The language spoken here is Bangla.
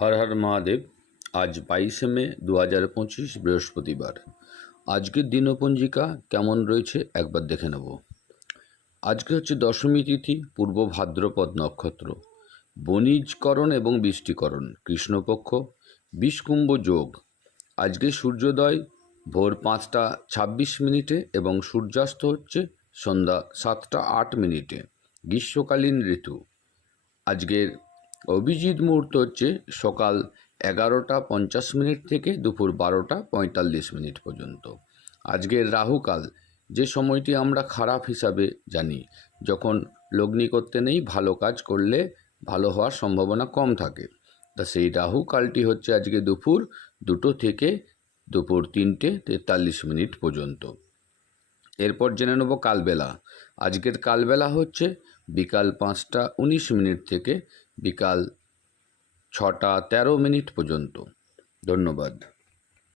হর হর মহাদেব, আজ বাইশে মে দু হাজার পঁচিশ বৃহস্পতিবার। আজকের দিনপঞ্জিকা কেমন রয়েছে একবার দেখে নেব। আজকে হচ্ছে দশমী তিথি, পূর্ব ভাদ্রপদ নক্ষত্র। বণিজকরণ এবং বৃষ্টিকরণ, কৃষ্ণপক্ষ, বিষকুম্ভ যোগ। আজকে সূর্যোদয় ভোর পাঁচটা ছাব্বিশ মিনিটে এবং সূর্যাস্ত হচ্ছে সন্ধ্যা সাতটা আট মিনিটে, গ্রীষ্মকালীন ঋতু। আজকের অভিজিৎ মুহূর্ত হচ্ছে সকাল এগারোটা পঞ্চাশ মিনিট থেকে দুপুর বারোটা পঁয়তাল্লিশ মিনিট পর্যন্ত। আজকের রাহুকাল, যে সময়টি আমরা খারাপ হিসাবে জানি, যখন লগ্নি করতে নেই, ভালো কাজ করলে ভালো হওয়ার সম্ভাবনা কম থাকে। তা সেই রাহু কালটি হচ্ছে আজকে দুপুর দুটো থেকে দুপুর তিনটে তেতাল্লিশ মিনিট পর্যন্ত। এরপর জেনে নেব কালবেলা। আজকের কালবেলা হচ্ছে বিকাল পাঁচটা উনিশ মিনিট থেকে বিকাল ছটা তেরো মিনিট পর্যন্ত। ধন্যবাদ।